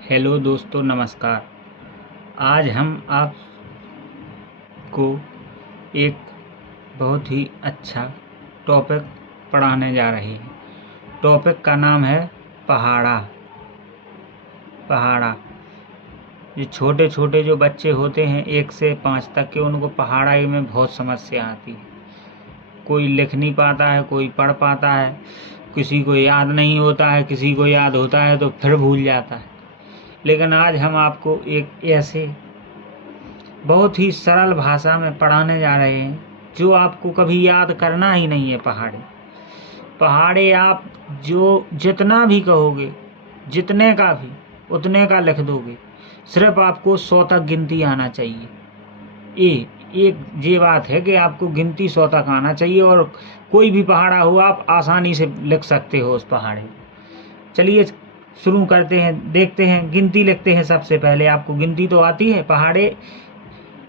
Hello दोस्तों, नमस्कार। आज हम आपको एक बहुत ही अच्छा टॉपिक पढ़ाने जा रहे हैं। टॉपिक का नाम है पहाड़ा। पहाड़ा, ये छोटे छोटे जो बच्चे होते हैं 1 से 5 तक के, उनको पहाड़ाई में बहुत समस्या आती है। कोई लिख नहीं पाता है, कोई पढ़ पाता है, किसी को याद नहीं होता है, किसी को याद होता है तो फिर भूल जाता है। लेकिन आज हम आपको एक ऐसे बहुत ही सरल भाषा में पढ़ाने जा रहे हैं जो आपको कभी याद करना ही नहीं है। पहाड़े आप जो जितना भी कहोगे, जितने का भी उतने का लिख दोगे। सिर्फ आपको 100 तक गिनती आना चाहिए। ये बात है कि आपको गिनती 100 तक आना चाहिए और कोई भी पहाड़ा हो आप आसानी से लिख सकते हो उस पहाड़े को। चलिए शुरू करते हैं, देखते हैं, गिनती लिखते हैं। सबसे पहले आपको गिनती तो आती है, पहाड़े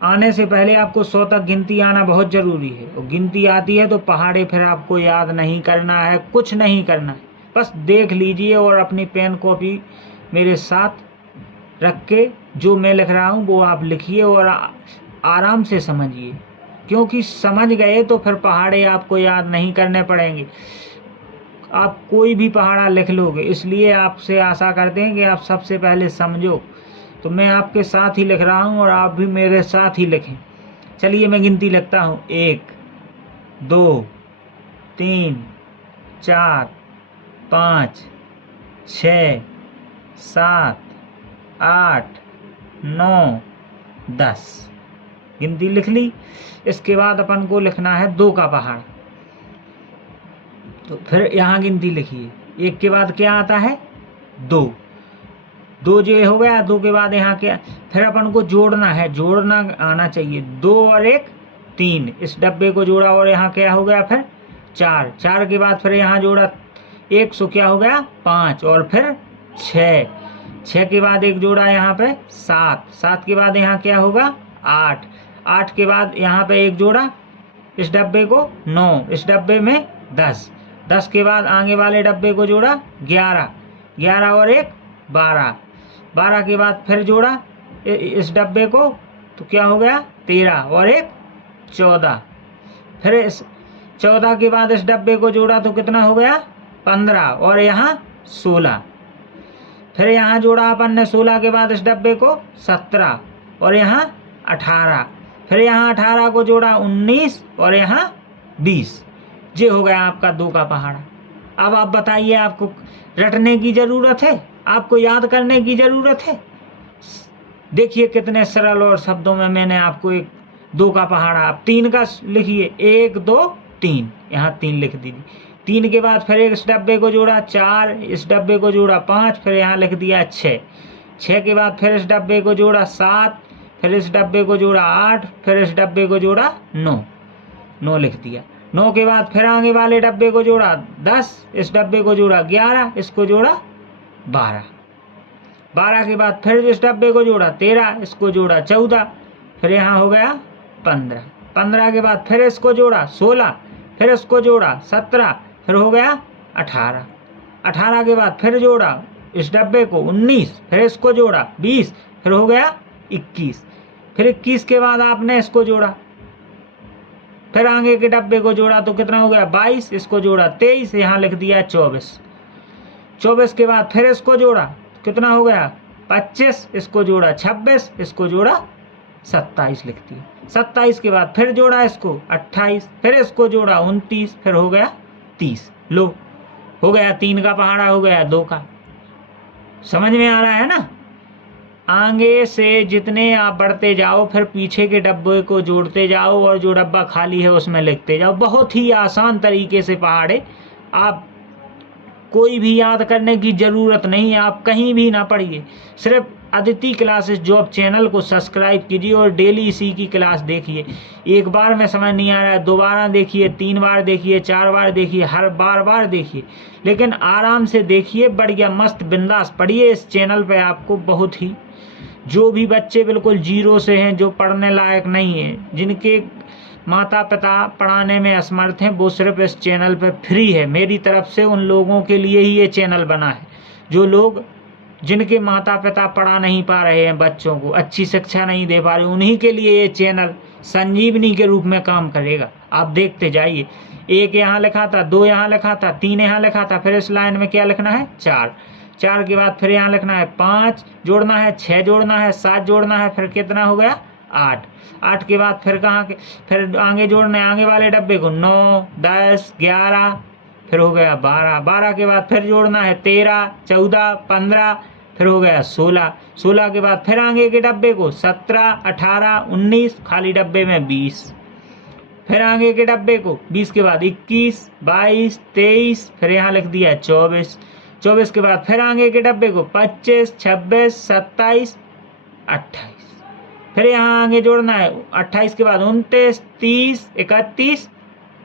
आने से पहले आपको 100 तक गिनती आना बहुत ज़रूरी है। और गिनती आती है तो पहाड़े फिर आपको याद नहीं करना है, कुछ नहीं करना है, बस देख लीजिए और अपनी पेन कॉपी मेरे साथ रख के जो मैं लिख रहा हूँ वो आप लिखिए और आराम से समझिए, क्योंकि समझ गए तो फिर पहाड़े आपको याद नहीं करने पड़ेंगे। आप कोई भी पहाड़ा लिख लोगे। इसलिए आपसे आशा करते हैं कि आप सबसे पहले समझो। तो मैं आपके साथ ही लिख रहा हूँ और आप भी मेरे साथ ही लिखें। चलिए मैं गिनती लिखता हूँ। 1 2 3 4 5 6 7 8 9 10 गिनती लिख ली। इसके बाद अपन को लिखना है 2 का पहाड़। तो फिर यहाँ गिनती लिखिए। 1 के बाद क्या आता है? 2 जो हो गया। 2 के बाद यहाँ क्या? फिर अपन को जोड़ना है, जोड़ना आना चाहिए। 2 और 1 3, इस डब्बे को जोड़ा और यहाँ क्या हो गया? फिर 4 के बाद फिर यहाँ जोड़ा 1, सो क्या हो गया? 5 और फिर 6 के बाद 1 जोड़ा यहाँ पे 7 के बाद यहाँ क्या होगा? 8 के बाद यहाँ पे 1 जोड़ा इस डब्बे को 9, इस डब्बे में 10 के बाद आगे वाले डब्बे को जोड़ा 11 और 1 12 के बाद फिर जोड़ा इस डब्बे को, तो क्या हो गया? 13 और 1 14। फिर इस 14 के बाद इस डब्बे को जोड़ा तो कितना हो गया? 15 और यहाँ 16। फिर यहाँ जोड़ा अपन ने 16 के बाद इस डब्बे को 17 और यहाँ 18। फिर यहाँ 18 को जोड़ा 19 और यहाँ 20। ये हो गया आपका 2 का पहाड़ा। अब आप बताइए, आपको रटने की ज़रूरत है? आपको याद करने की ज़रूरत है? देखिए कितने सरल और शब्दों में मैंने आपको एक 2 का पहाड़ा। आप 3 का लिखिए। 1 2 3, यहाँ 3 लिख दीजिए। 3 के बाद फिर इस डब्बे को जोड़ा 4, इस डब्बे को जोड़ा 5, फिर यहाँ लिख दिया 6 के बाद फिर इस डब्बे को जोड़ा 7, फिर इस डब्बे को जोड़ा 8, फिर इस डब्बे को जोड़ा 9 लिख दिया। 9 के बाद फिर आगे वाले डब्बे को जोड़ा 10, इस डब्बे को जोड़ा 11, इसको जोड़ा 12 के बाद फिर इस डब्बे को जोड़ा 13, इसको जोड़ा 14, फिर यहाँ हो गया 15 के बाद फिर इसको जोड़ा 16, फिर इसको जोड़ा 17, फिर हो गया 18 के बाद फिर जोड़ा इस डब्बे को 19, फिर इसको जोड़ा 20, फिर हो गया 21। फिर 21 के बाद आपने इसको जोड़ा, फिर आगे के डब्बे को जोड़ा तो कितना हो गया? 22, इसको जोड़ा 23, यहाँ लिख दिया 24 के बाद फिर इसको जोड़ा, कितना हो गया? 25, इसको जोड़ा 26, इसको जोड़ा 27 लिख दिया। 27 के बाद फिर जोड़ा इसको 28, फिर इसको जोड़ा 29, फिर हो गया 30। लो, हो गया 3 का पहाड़ा, हो गया 2 का। समझ में आ रहा है ना? आगे से जितने आप बढ़ते जाओ फिर पीछे के डब्बे को जोड़ते जाओ और जो डब्बा खाली है उसमें लिखते जाओ। बहुत ही आसान तरीके से पहाड़े, आप कोई भी याद करने की ज़रूरत नहीं है। आप कहीं भी ना पढ़िए, सिर्फ अदिति क्लासेस जॉब चैनल को सब्सक्राइब कीजिए और डेली इसी की क्लास देखिए। एक बार में समझ नहीं आ रहा है, 2 बार देखिए, 3 बार देखिए, 4 बार देखिए, हर बार देखिए, लेकिन आराम से देखिए, बढ़िया मस्त बिंदास पढ़िए। इस चैनल पे आपको बहुत ही, जो भी बच्चे बिल्कुल 0 से हैं, जो पढ़ने लायक नहीं हैं, जिनके माता पिता पढ़ाने में असमर्थ हैं, वो सिर्फ इस चैनल पर फ्री है। मेरी तरफ से उन लोगों के लिए ही ये चैनल बना है, जो लोग जिनके माता पिता पढ़ा नहीं पा रहे हैं, बच्चों को अच्छी शिक्षा नहीं दे पा रहे, उन्हीं के लिए ये चैनल संजीवनी के रूप में काम करेगा। आप देखते जाइए, 1 यहाँ लिखा था, 2 यहाँ लिखा था, 3 यहाँ लिखा था, फिर इस लाइन में क्या लिखना है 4, 4 के बाद फिर यहाँ लिखना है 5 जोड़ना है, 6 जोड़ना है, 7 जोड़ना है, फिर कितना हो गया 8, 8 के बाद फिर कहाँ के, फिर आगे जोड़ना है आगे वाले डब्बे को 9, 10, 11, फिर हो गया 12, 12 के बाद फिर जोड़ना है 13, 14, 15, फिर हो गया 16, 16 के बाद फिर आगे के डब्बे को 17, 18, 19, खाली डब्बे में 20, फिर आगे के डब्बे को 20 के बाद 21, 22, 23, फिर यहाँ लिख दिया 24, 24 के बाद फिर आगे के डब्बे को 25, 26, 27, 28, फिर यहाँ आगे जोड़ना है 28 के बाद 29, 30, 31,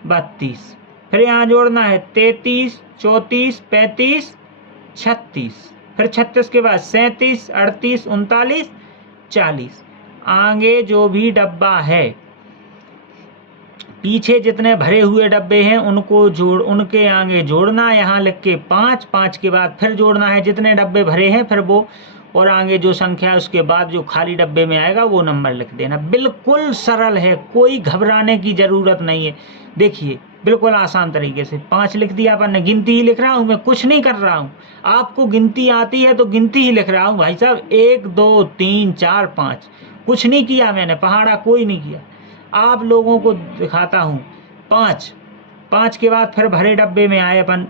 32, फिर यहाँ जोड़ना है 33, 34, 35, 36, फिर 36 के बाद 37, 38, 39, 40, आगे जो भी डब्बा है, पीछे जितने भरे हुए डब्बे हैं उनको उनके आगे जोड़ना, यहाँ लिख के 5, 5 के बाद फिर जोड़ना है जितने डब्बे भरे हैं, फिर वो और आगे जो संख्या है उसके बाद जो खाली डब्बे में आएगा वो नंबर लिख देना। बिल्कुल सरल है, कोई घबराने की ज़रूरत नहीं है। देखिए बिल्कुल आसान तरीके से 5 लिख दिया अपन ने, गिनती ही लिख रहा हूँ मैं, कुछ नहीं कर रहा हूँ। आपको गिनती आती है तो गिनती ही लिख रहा हूँ भाई साहब, 1, 2, 3, 4, 5, कुछ नहीं किया मैंने, पहाड़ा कोई नहीं किया। आप लोगों को दिखाता हूँ 5, 5 के बाद फिर भरे डब्बे में आए अपन,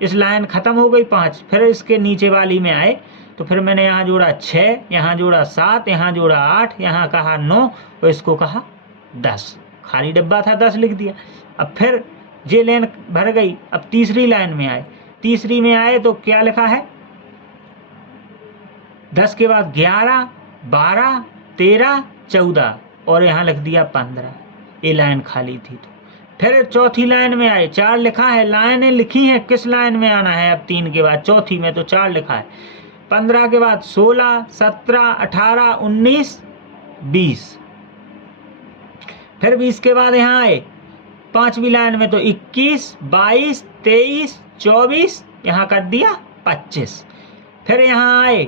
इस लाइन ख़त्म हो गई 5, फिर इसके नीचे वाली में आए तो फिर मैंने यहाँ जोड़ा 6, यहाँ जोड़ा 7, यहाँ जोड़ा 8, यहाँ कहा 9 और इसको कहा 10, खाली डब्बा था 10 लिख दिया। अब फिर ये लाइन भर गई, अब तीसरी लाइन में आए, तीसरी में आए तो क्या लिखा है 10 के बाद 11, 12, 13, 14 और यहाँ लिख दिया 15, ये लाइन खाली थी। तो फिर चौथी लाइन में आए, 4 लिखा है, लाइनें लिखी हैं, किस लाइन में आना है अब 3 के बाद, चौथी में तो 4 लिखा है। 15 के बाद 16, 17, 18, 19, 20, फिर 20 के बाद यहाँ आए 5वीं लाइन में तो 21, 22, 23, 24, यहाँ कर दिया 25, फिर यहाँ आए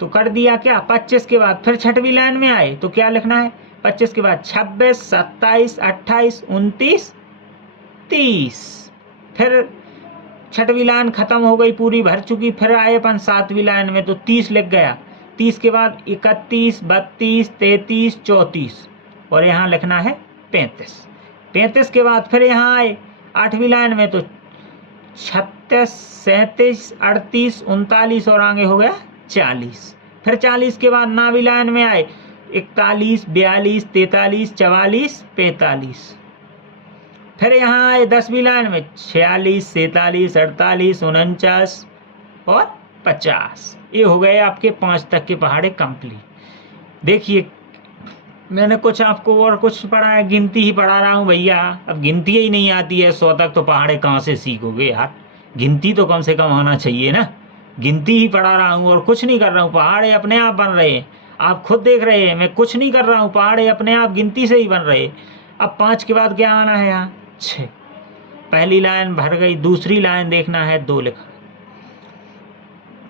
तो कर दिया क्या 25 के बाद फिर 6वीं लाइन में आए तो क्या लिखना है 25 के बाद 26, 27, 28, 29, 30, फिर 6वीं लाइन खत्म हो गई पूरी भर चुकी, फिर आए अपन 7वीं लाइन में तो 30 लिख गया, 30 के बाद 31, 32, 33, 34 और यहाँ लिखना है 35, 35 के बाद फिर यहाँ आए 8वीं लाइन में तो 36, 37, 38, 39 और आगे हो गया 40, फिर 40 के बाद 9वीं लाइन में आए 41, 42, 43, 44, 45, फिर यहाँ आए 10वीं लाइन में 46, 47, 48, 49 और 50। ये हो गए आपके 5 तक के पहाड़े कंप्लीट। देखिए मैंने कुछ आपको और कुछ पढ़ा है, गिनती ही पढ़ा रहा हूँ भैया, अब गिनती ही नहीं आती है 100 तक तो पहाड़े कहाँ से सीखोगे यार, गिनती तो कम से कम आना चाहिए ना। गिनती ही पढ़ा रहा हूँ और कुछ नहीं कर रहा हूँ, पहाड़े अपने आप बन रहे हैं, आप खुद देख रहे हैं, मैं कुछ नहीं कर रहा हूँ, पहाड़े अपने आप गिनती से ही बन रहे हैं। अब 5 के बाद क्या आना है यहाँ 6, पहली लाइन भर गई, दूसरी लाइन देखना है 2 लिखा,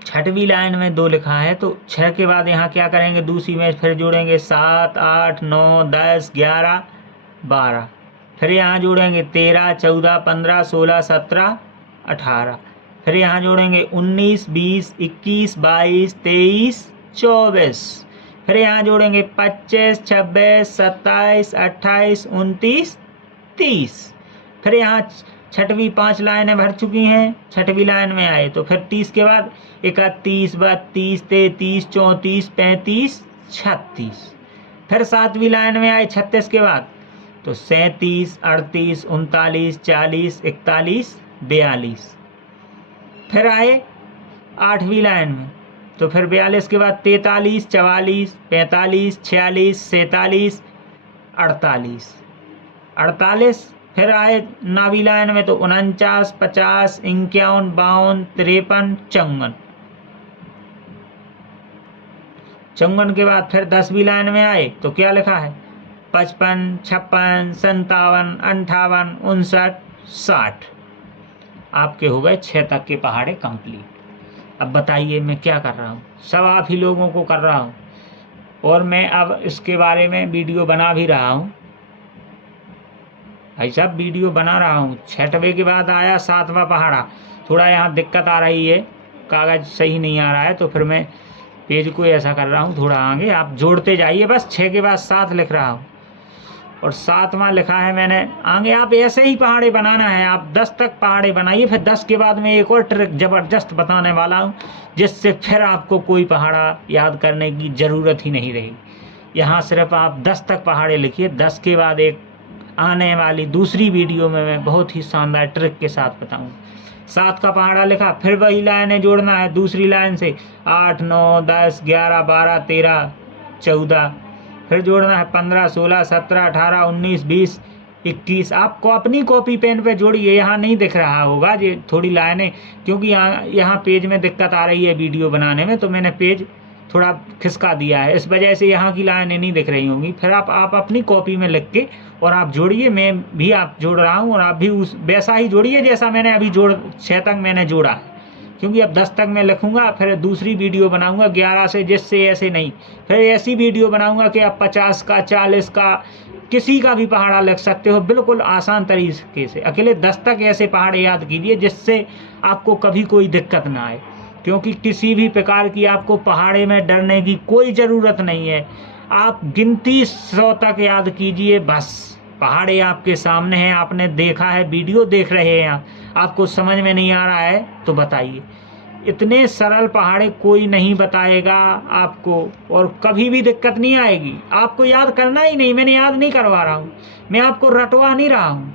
6वीं लाइन में 2 लिखा है तो 6 के बाद यहाँ क्या करेंगे दूसरी में फिर जोड़ेंगे 7, 8, 9, 10, 11, 12, फिर यहाँ जोड़ेंगे 13, 14, 15, 16, 17, 18, फिर यहाँ जोड़ेंगे 19, 20, 21, 22, 23, 24, फिर यहाँ जोड़ेंगे 25, 26, 27, 28, 29, 30, फिर यहाँ 6वीं 5 लाइनें भर चुकी हैं, 6वीं लाइन में आए तो फिर 30 के बाद 31, 32, 33, 34, 35, 36, फिर 7वीं लाइन में आए 36 के बाद तो 37, 38, 39, 40, 41, 42, फिर आए 8वीं लाइन में तो फिर 42 के बाद 43, 44, 45, 46, 47, 48, 48, फिर आए 9वीं लाइन में तो 49, 50, 51, 52, 53, 54, 54 के बाद फिर 10वीं लाइन में आए तो क्या लिखा है 55, 56, 57, 58, 59, 60। आपके हो गए 6 तक के पहाड़े कंप्लीट। अब बताइए मैं क्या कर रहा हूँ, सब आप ही लोगों को कर रहा हूँ, और मैं अब इसके बारे में वीडियो बना भी रहा हूँ भाई साहब, वीडियो बना रहा हूँ। 6वें के बाद आया 7वां पहाड़ा, थोड़ा यहाँ दिक्कत आ रही है, कागज़ सही नहीं आ रहा है, तो फिर मैं पेज को ऐसा कर रहा हूँ थोड़ा आगे, आप जोड़ते जाइए। बस 6 के बाद 7 लिख रहा हूँ और 7वां लिखा है मैंने आगे। आप ऐसे ही पहाड़े बनाना है, आप 10 तक पहाड़े बनाइए, फिर 10 के बाद मैं एक और ट्रिक ज़बरदस्त बताने वाला हूँ, जिससे फिर आपको कोई पहाड़ा याद करने की ज़रूरत ही नहीं रहेगी। यहाँ सिर्फ आप 10 तक पहाड़े लिखिए, 10 के बाद एक आने वाली दूसरी वीडियो में मैं बहुत ही शानदार ट्रिक के साथ बताऊँ। 7 का पहाड़ा लिखा, फिर वही लाइनें जोड़ना है दूसरी लाइन से, 8 9 10 11 12 13 14, फिर जोड़ना है 15 16 17 18 19 20 21। आपको अपनी कॉपी पेन पे जोड़िए, यहाँ नहीं दिख रहा होगा ये थोड़ी लाइनें, क्योंकि यहाँ पेज में दिक्कत आ रही है वीडियो बनाने में, तो मैंने पेज थोड़ा खिसका दिया है, इस वजह से यहाँ की लाइनें नहीं दिख रही होंगी। फिर आप अपनी कॉपी में लिख के और आप जोड़िए, मैं भी आप जोड़ रहा हूँ, और आप भी उस वैसा ही जोड़िए जैसा मैंने अभी 6 तक मैंने जोड़ा है, क्योंकि अब 10 तक मैं लिखूंगा, फिर दूसरी वीडियो बनाऊंगा 11 से, जिससे ऐसे नहीं, फिर ऐसी वीडियो बनाऊंगा कि आप 50 का 40 का किसी का भी पहाड़ा लिख सकते हो बिल्कुल आसान तरीके से। अकेले 10 तक ऐसे पहाड़े याद कीजिए जिससे आपको कभी कोई दिक्कत ना आए, क्योंकि किसी भी प्रकार की आपको पहाड़े में डरने की कोई ज़रूरत नहीं है। आप गिनती 100 तक याद कीजिए, बस पहाड़े आपके सामने हैं, आपने देखा है, वीडियो देख रहे हैं आपको समझ में नहीं आ रहा है तो बताइए। इतने सरल पहाड़े कोई नहीं बताएगा आपको, और कभी भी दिक्कत नहीं आएगी, आपको याद करना ही नहीं। मैंने याद नहीं करवा रहा हूँ, मैं आपको रटवा नहीं रहा हूँ,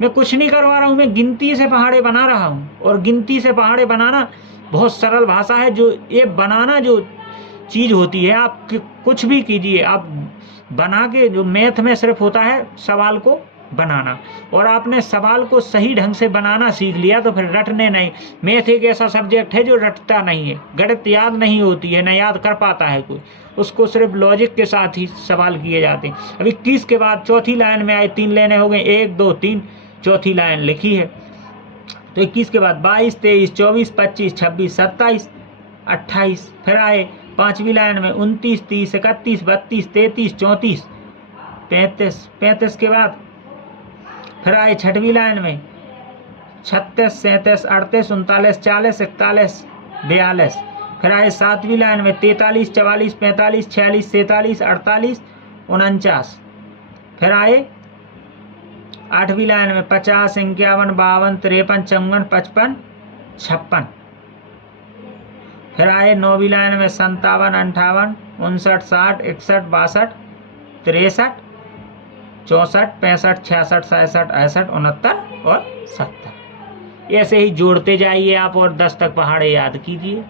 मैं कुछ नहीं करवा रहा हूँ, मैं गिनती से पहाड़े बना रहा हूँ। और गिनती से पहाड़े बनाना बहुत सरल भाषा है, जो ये बनाना जो चीज़ होती है, आप कुछ भी कीजिए, आप बना के, जो मैथ में सिर्फ होता है सवाल को बनाना, और आपने सवाल को सही ढंग से बनाना सीख लिया तो फिर रटने नहीं। मैथ एक ऐसा सब्जेक्ट है जो रटता नहीं है, गणित याद नहीं होती है, न याद कर पाता है कोई, उसको सिर्फ लॉजिक के साथ ही सवाल किए जाते हैं। अब 21 के बाद चौथी लाइन में आए, 3 लेने हो गए, 1 2 3, चौथी लाइन लिखी है, तो 21 के बाद 22 23 24 25 26 27 28, फिर आए 5वीं लाइन में 29 30 31 32 33 34 35, 35 के बाद फिर आए 6वीं लाइन में 36 37 38 39 40 41 42, फिर आए 7वीं लाइन में 43 44 45 46 47 48 49, फिर आए 8वीं लाइन में 50 51 52 53 54 55 56, फिर आए 9वीं लाइन में 57 58 59 60 61 62 63 64 65 66 67 68 69 और 70। ऐसे ही जोड़ते जाइए आप, और 10 तक पहाड़े याद कीजिए,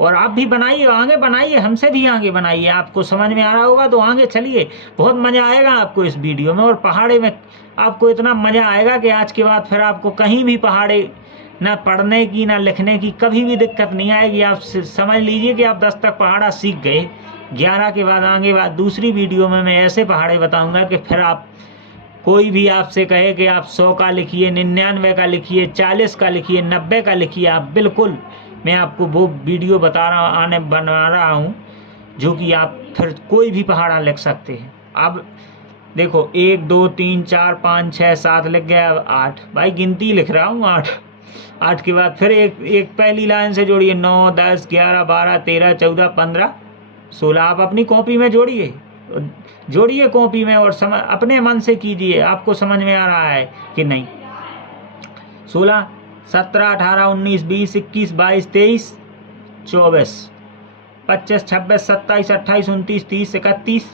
और आप भी बनाइए, आगे बनाइए, हमसे भी आगे बनाइए। आपको समझ में आ रहा होगा तो आगे चलिए, बहुत मज़ा आएगा आपको इस वीडियो में, और पहाड़े में आपको इतना मज़ा आएगा कि आज के बाद फिर आपको कहीं भी पहाड़े ना पढ़ने की ना लिखने की कभी भी दिक्कत नहीं आएगी। आप समझ लीजिए कि आप 10 तक पहाड़ा सीख गए। 11 के बाद आगे दूसरी वीडियो में मैं ऐसे पहाड़े बताऊंगा कि फिर आप, कोई भी आपसे कहे कि आप 100 का लिखिए, 99 का लिखिए, 40 का लिखिए, 90 का लिखिए, आप बिल्कुल, मैं आपको वो वीडियो बना रहा हूँ जो कि आप फिर कोई भी पहाड़ा लिख सकते हैं। अब देखो 1 2 3 4 5 6 7 लिख गया, 8, भाई गिनती लिख रहा हूँ, 8 के बाद फिर एक पहली लाइन से जोड़िए, 9 10 11 12 13 14 15 16। आप अपनी कॉपी में जोड़िए कॉपी में, और अपने मन से कीजिए, आपको समझ में आ रहा है कि नहीं। 16 17 18 19 20 21 22 23 24 25 26 27 28 29 30 31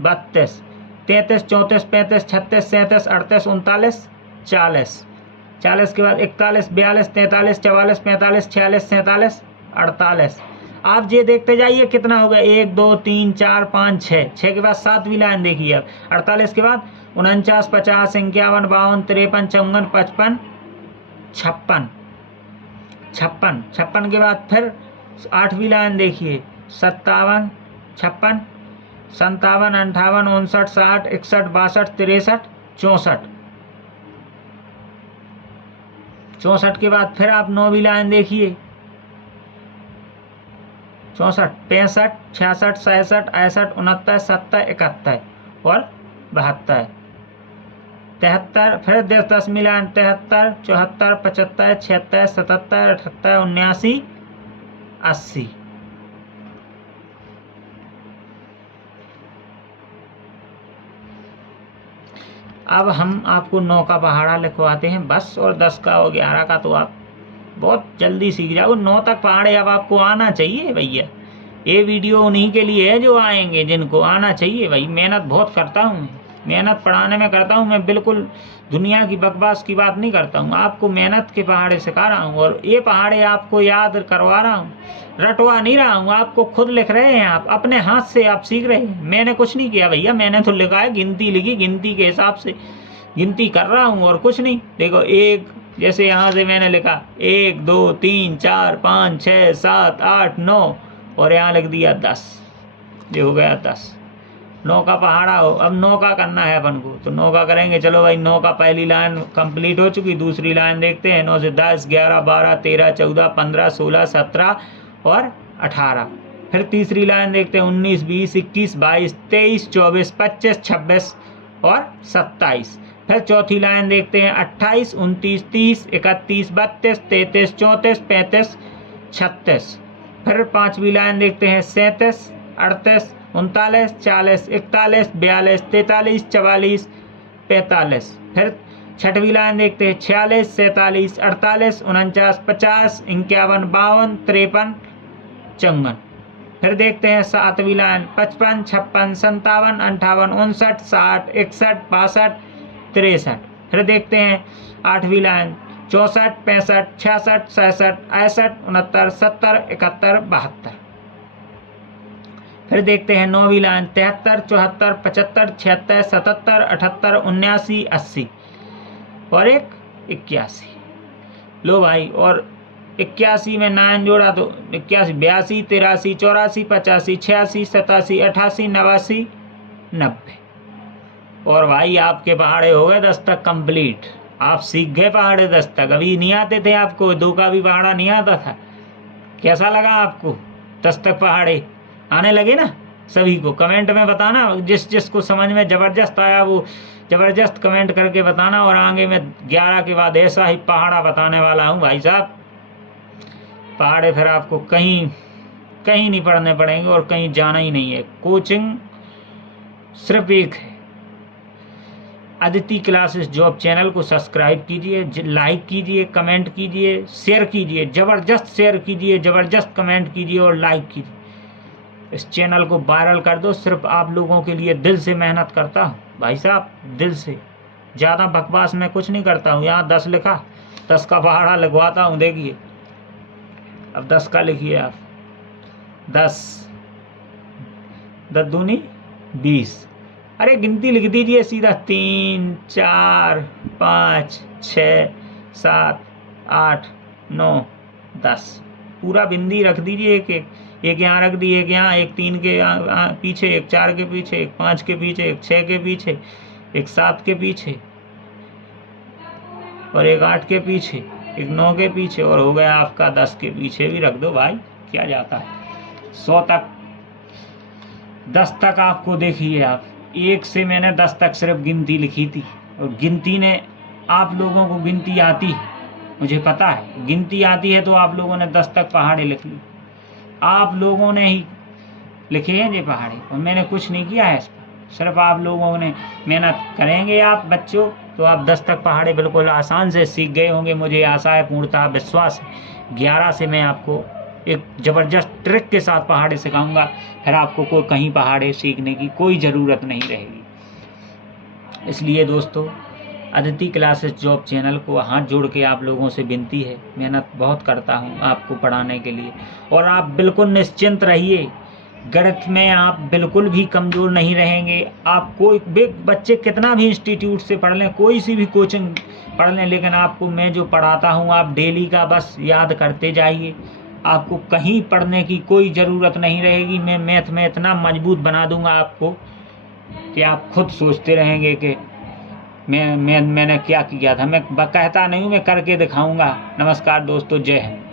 32 33 34 35 36 37 38 39 40, 40 के बाद 41 42 43 44 45 46 47 48। आप ये देखते जाइए कितना होगा, 1 2 3 4 5 6 के बाद 7वीं लाइन देखिए अब, 48 के बाद 49 50 51 52 53 54 55 56, 56 के बाद फिर 8वीं लाइन देखिए, 57 56 57 58 59 60 61 62 63 64, 64 के बाद फिर आप 9वीं लाइन देखिए, 64, 65, 66, 67, 68, 69, 70, 71 और 72, 73, फिर 10 मिलान 73, 74, 75, 76, 77, 78, 79, 80। अब हम आपको 9 का पहाड़ा लिखवाते हैं बस, और 10 का और 11 का तो आप बहुत जल्दी सीख जाओ। 9 तक पहाड़े अब आपको आना चाहिए भैया। ये वीडियो उन्हीं के लिए है जो आएंगे, जिनको आना चाहिए भाई। मेहनत बहुत करता हूँ, मेहनत पढ़ाने में करता हूँ मैं, बिल्कुल दुनिया की बकवास की बात नहीं करता हूँ। आपको मेहनत के पहाड़े सिखा रहा हूँ, और ये पहाड़े आपको याद करवा रहा हूँ, रटवा नहीं रहा हूँ। आपको खुद लिख रहे हैं, आप अपने हाथ से आप सीख रहे हैं। मैंने कुछ नहीं किया भैया, मैंने तो लिखा है, गिनती लिखी, गिनती के हिसाब से गिनती कर रहा हूँ और कुछ नहीं। देखो, एक जैसे यहाँ से मैंने लिखा 1 2 3 4 5 6 7 8 9, और यहाँ लिख दिया 10, ये हो गया 10। 9 का पहाड़ा हो। अब 9 का करना है अपन को, तो 9 का करेंगे। चलो भाई, 9 का पहली लाइन कंप्लीट हो चुकी, दूसरी लाइन देखते हैं। 9 से 10, 11, 12, 13, 14, 15, 16, 17 और 18। फिर तीसरी लाइन देखते हैं, 19, 20, 21, 22, 23, 24, 25, 26 और 27। फिर चौथी लाइन देखते हैं, 28, 29, 30, 31, 32, 33, 34, 35, 36। फिर पांचवी लाइन देखते हैं, 37, 38, 39, 40, 41, 42, 43, 44, 45। फिर छठवीं लाइन देखते हैं, 46, 47, 48, 49, 50, 51, 52, 53, 54। फिर देखते हैं सातवीं लाइन, 55, 56, 57, 58, 59, 60, 61, 62, 63। फिर देखते हैं आठवीं लाइन, 64, 65, 66, 67, 68, 69, 70, 71, 72। फिर देखते हैं नौवीं लाइन, 73, 74, 75, 76, 77, 78, 79, 80 और एक 81। लो भाई, और 81 में 9 जोड़ा तो 81, 82, 83, 84, 85, 86, 87, 88, 89, 90। और भाई आपके पहाड़े हो गए 10 तक कंप्लीट। आप सीख गए पहाड़े 10 तक। अभी नहीं आते थे आपको, 2 का भी पहाड़ा नहीं आता था। कैसा लगा आपको 10 तक पहाड़े? आने लगे ना सभी को? कमेंट में बताना, जिसको समझ में ज़बरदस्त आया वो ज़बरदस्त कमेंट करके बताना। और आगे मैं 11 के बाद ऐसा ही पहाड़ा बताने वाला हूँ भाई साहब। पहाड़े फिर आपको कहीं नहीं पढ़ने पड़ेंगे और कहीं जाना ही नहीं है। कोचिंग सिर्फ एक है, अदिति क्लासेस जॉब। चैनल को सब्सक्राइब कीजिए, लाइक कीजिए, कमेंट कीजिए, शेयर कीजिए, ज़बरदस्त शेयर कीजिए, ज़बरदस्त कमेंट कीजिए और लाइक कीजिए। इस चैनल को वायरल कर दो। सिर्फ आप लोगों के लिए दिल से मेहनत करता हूँ भाई साहब, दिल से। ज़्यादा बकवास में कुछ नहीं करता हूँ। यहाँ 10 लिखा, 10 का पहाड़ा लगवाता हूँ। देखिए, अब 10 का लिखिए आप। 10 दूनी 20। अरे गिनती लिख दीजिए सीधा, 3 4 5 6 7 8 9 10। पूरा बिंदी रख दीजिए। एक यहाँ रख दी, एक यहाँ, एक 3 के पीछे, एक 4 के पीछे, एक 5 के पीछे, एक 6 के पीछे, एक 7 के पीछे और एक 8 के पीछे, एक 9 के पीछे, और हो गया आपका 10 के पीछे भी रख दो भाई, क्या जाता है। 100 तक, 10 तक आपको देखिए आप। 1 से मैंने 10 तक सिर्फ गिनती लिखी थी, और गिनती ने, आप लोगों को गिनती आती, मुझे पता है गिनती आती है, तो आप लोगों ने 10 तक पहाड़े लिख ली। आप लोगों ने ही लिखे हैं ये पहाड़े, और मैंने कुछ नहीं किया है इस पर। सिर्फ आप लोगों ने मेहनत करेंगे आप बच्चों, तो आप 10 तक पहाड़े बिल्कुल आसान से सीख गए होंगे। मुझे आशा है, पूर्णतः विश्वास है। 11 से मैं आपको एक ज़बरदस्त ट्रिक के साथ पहाड़े सिखाऊंगा। फिर आपको कोई कहीं पहाड़े सीखने की कोई ज़रूरत नहीं रहेगी। इसलिए दोस्तों, अदिति क्लासेस जॉब चैनल को हाथ जोड़ के आप लोगों से विनती है, मेहनत बहुत करता हूं आपको पढ़ाने के लिए। और आप बिल्कुल निश्चिंत रहिए, गणित में आप बिल्कुल भी कमज़ोर नहीं रहेंगे। आप कोई बच्चे कितना भी इंस्टीट्यूट से पढ़ लें, कोई सी भी कोचिंग पढ़ लें, लेकिन आपको मैं जो पढ़ाता हूँ आप डेली का बस याद करते जाइए। आपको कहीं पढ़ने की कोई ज़रूरत नहीं रहेगी। मैं मैथ में इतना मजबूत बना दूंगा आपको कि आप खुद सोचते रहेंगे कि मैंने क्या किया था। मैं कहता नहीं हूँ, मैं करके दिखाऊंगा। नमस्कार दोस्तों, जय हिंद।